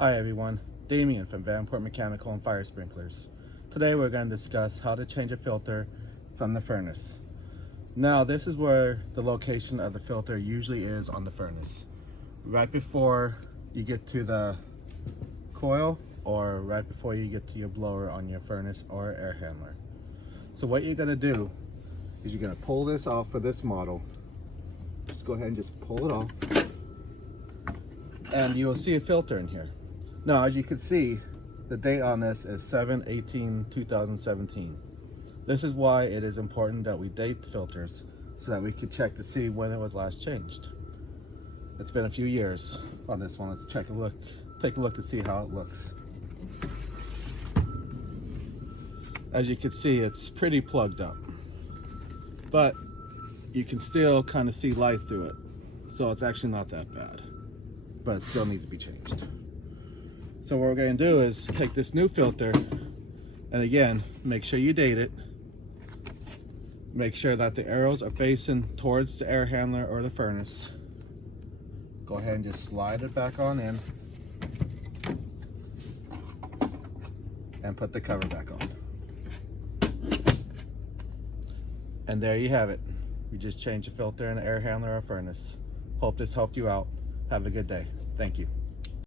Hi everyone, Damian from Vanport Mechanical and Fire Sprinklers. Today we're going to discuss how to change a filter from the furnace. Now this is where the location of the filter usually is on the furnace. Right before you get to the coil or right before you get to your blower on your furnace or air handler. So what you're going to do is you're going to pull this off for this model. Just go ahead and just pull it off. And you will see a filter in here. Now, as you can see, the date on this is 7/18/2017. This is why it is important that we date the filters so that we can check to see when it was last changed. It's been a few years on this one. Let's take a look to see how it looks. As you can see, it's pretty plugged up, but you can still kind of see light through it. So it's actually not that bad, but it still needs to be changed. So what we're going to do is take this new filter, and again, make sure you date it. Make sure that the arrows are facing towards the air handler or the furnace. Go ahead and just slide it back on in and put the cover back on. And there you have it. We just changed the filter in the air handler or furnace. Hope this helped you out. Have a good day. Thank you.